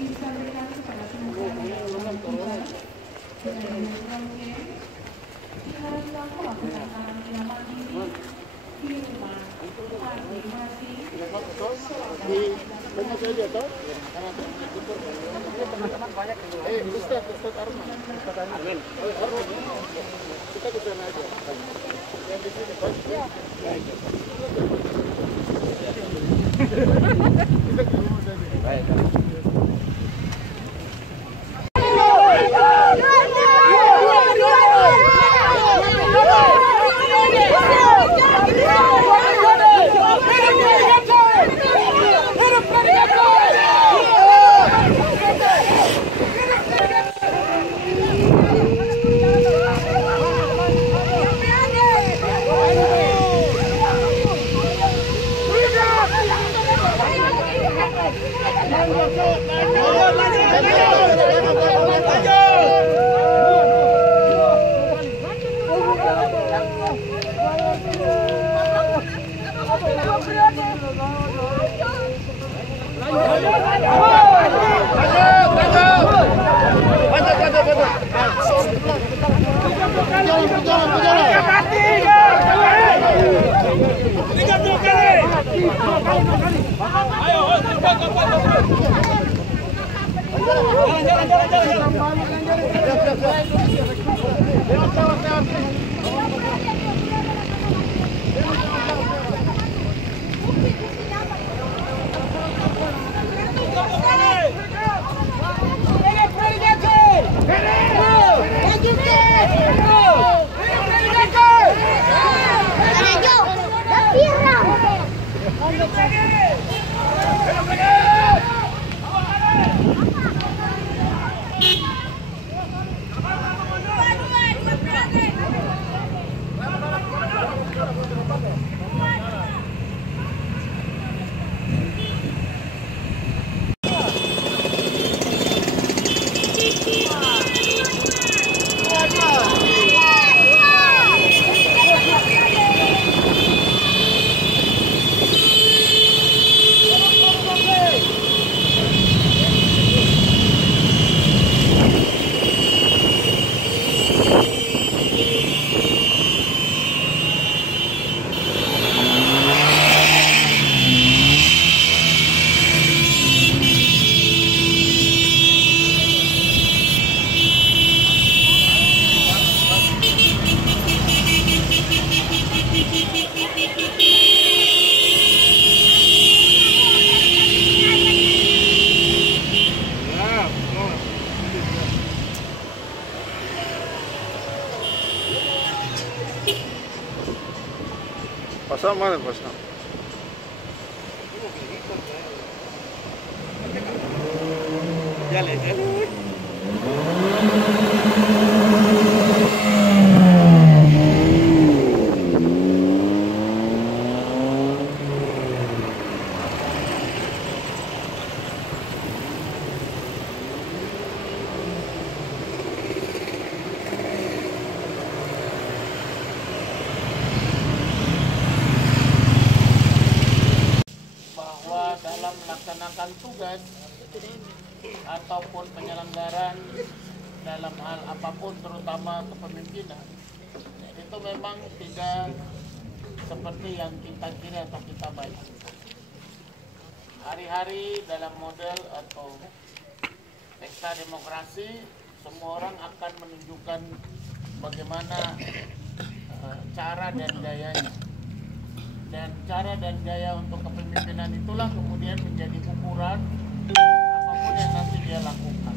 disampaikan kepada semua diharapkan melakukan karantina mandiri di rumah masing-masing. Banyak saja toh? Teman-teman banyak. Ustaz Arman. Amin. Kita ke sana aja. Yang di sini Pak. Ya. Kita ke rumah saja. Baik. Pasang mana pasang? Jalan. Dalam melaksanakan tugas ataupun penyelenggaraan dalam hal apapun, terutama kepemimpinan, itu memang tidak seperti yang kita kira atau kita bayangkan. Hari-hari dalam model atau pesta demokrasi, semua orang akan menunjukkan bagaimana cara dan gayanya. Dan cara dan gaya untuk kepemimpinan itulah kemudian menjadi ukuran apapun yang nanti dia lakukan.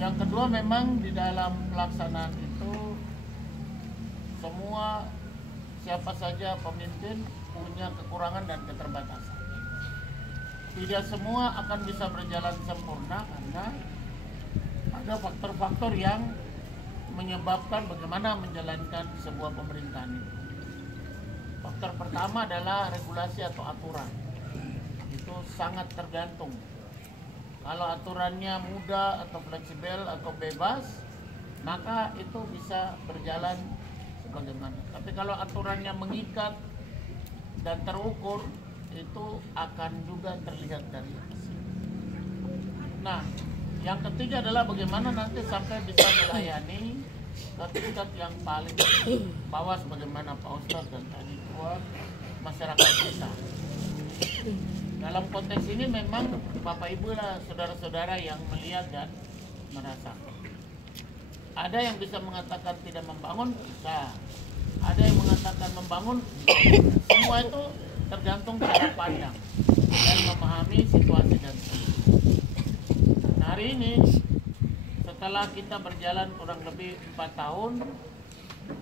Yang kedua, memang di dalam pelaksanaan itu semua siapa saja pemimpin punya kekurangan dan keterbatasan. Tidak semua akan bisa berjalan sempurna karena ada faktor-faktor yang menyebabkan bagaimana menjalankan sebuah pemerintahan itu. Faktor pertama adalah regulasi atau aturan. Itu sangat tergantung. Kalau aturannya mudah atau fleksibel atau bebas, maka itu bisa berjalan sebagaimana. Tapi kalau aturannya mengikat dan terukur, itu akan juga terlihat dari hasil. Nah, yang ketiga adalah bagaimana nanti sampai bisa melayani ke tingkat yang paling bawah sebagaimana Pak Ustadz dan tadi Tuan masyarakat kita. Dalam konteks ini memang Bapak Ibu lah saudara-saudara yang melihat dan merasakan. Ada yang bisa mengatakan tidak membangun, bisa. Ada yang mengatakan membangun, semua itu tergantung cara pandang dan memahami situasi dan nah, hari ini setelah kita berjalan kurang lebih 4 tahun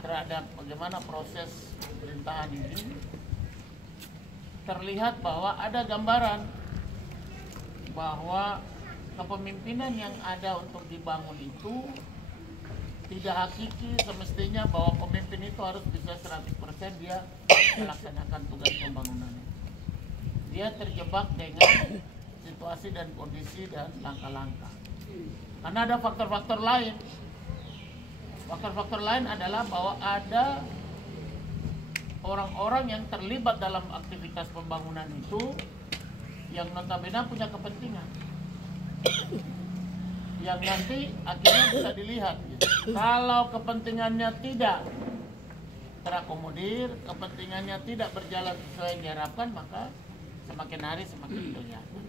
terhadap bagaimana proses pemerintahan ini, terlihat bahwa ada gambaran bahwa kepemimpinan yang ada untuk dibangun itu tidak hakiki. Semestinya bahwa pemimpin itu harus bisa 100% dia melaksanakan tugas pembangunan. Dia terjebak dengan situasi dan kondisi dan langkah-langkah. Karena ada faktor-faktor lain. Faktor-faktor lain adalah bahwa ada orang-orang yang terlibat dalam aktivitas pembangunan itu yang notabene punya kepentingan. Yang nanti akhirnya bisa dilihat gitu. Kalau kepentingannya tidak terakomodir, kepentingannya tidak berjalan sesuai yang diharapkan, maka semakin hari semakin kelihatan.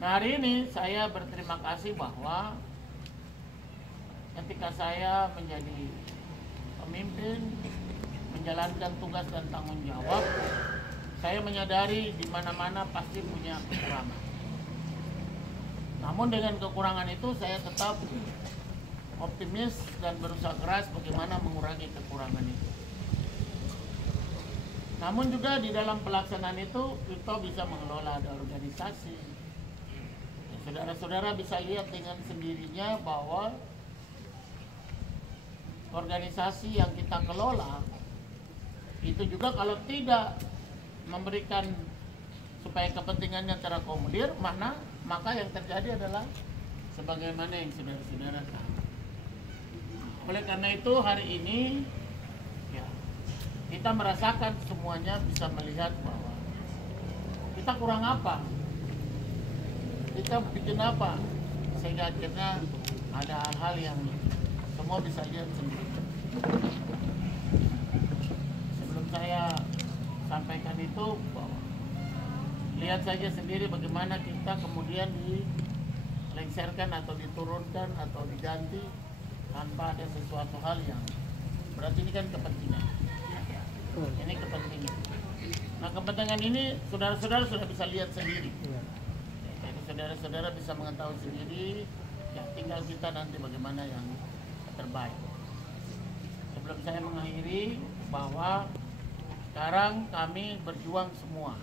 Nah, hari ini saya berterima kasih bahwa ketika saya menjadi pemimpin, menjalankan tugas dan tanggung jawab, saya menyadari di mana-mana pasti punya kekurangan. Namun dengan kekurangan itu saya tetap optimis dan berusaha keras bagaimana mengurangi kekurangan itu. Namun juga di dalam pelaksanaan itu kita bisa mengelola ada organisasi. Saudara-saudara bisa lihat dengan sendirinya bahwa organisasi yang kita kelola itu juga kalau tidak memberikan supaya kepentingannya terakomodir, maka yang terjadi adalah sebagaimana yang saudara-saudara tahu. Oleh karena itu hari ini ya, kita merasakan semuanya bisa melihat bahwa kita kurang apa, kita bikin apa, sehingga akhirnya ada hal-hal yang semua bisa lihat sendiri. Sebelum saya sampaikan itu bahwa lihat saja sendiri bagaimana kita kemudian dilengsarkan atau diturunkan atau diganti tanpa ada sesuatu hal yang berarti ini kan kepentingan. Ini kepentingan. Nah, kepentingan ini saudara-saudara sudah bisa lihat sendiri. Jadi saudara-saudara bisa mengetahui sendiri. Ya, tinggal kita nanti bagaimana yang terbaik. Sebelum saya mengakhiri bahwa sekarang kami berjuang semua.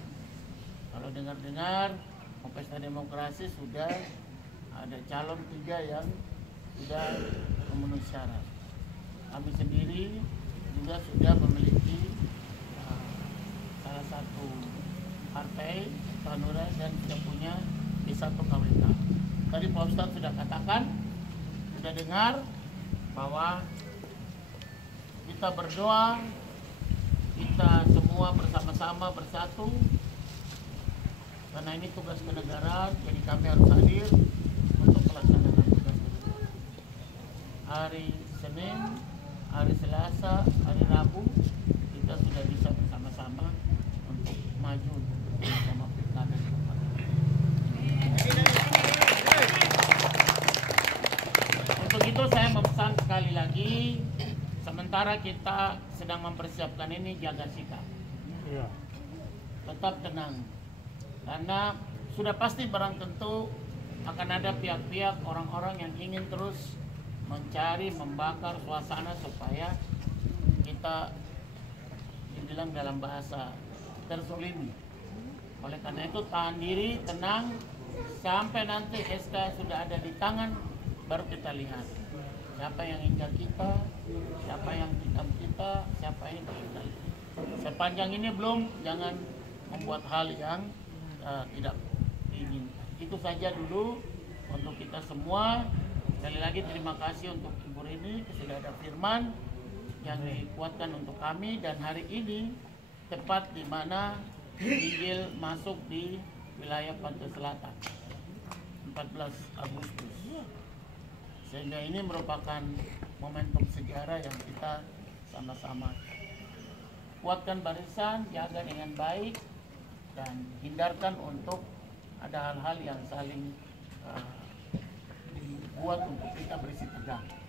Kalau dengar-dengar Pesta Demokrasi sudah ada calon 3 yang sudah memenuhi syarat. Kami sendiri juga sudah memiliki salah satu partai Hanura dan sudah punya D1 KWK. Tadi Pak Ustadz sudah katakan, sudah dengar bahwa kita berdoa, kita semua bersama-sama bersatu. Karena ini tugas kenegaraan, jadi kami harus hadir untuk melaksanakan tugas tersebut. Hari Senin, hari Selasa, hari Rabu, kita sudah bisa bersama-sama untuk maju bersama pilkada. Untuk itu saya memesan sekali lagi, sementara kita sedang mempersiapkan ini, jaga sikap. Tetap tenang. Karena sudah pasti barang tentu akan ada pihak-pihak orang-orang yang ingin terus mencari, membakar suasana supaya kita dibilang dalam bahasa terzolimi. Oleh karena itu tahan diri, tenang, sampai nanti SK sudah ada di tangan, baru kita lihat siapa yang injak kita, siapa yang tikam kita, siapa yang kita. Sepanjang ini belum, jangan membuat hal yang tidak diinginkan. Itu saja dulu untuk kita semua. Sekali lagi terima kasih untuk Ibu Rini, sudah ada firman yang dikuatkan untuk kami, dan hari ini tepat di mana Injil masuk di wilayah Pantai Selatan. 14 Agustus. Sehingga ini merupakan momentum sejarah yang kita sama-sama kuatkan barisan, jaga dengan baik, dan hindarkan untuk ada hal-hal yang saling dibuat untuk kita berisi tegang.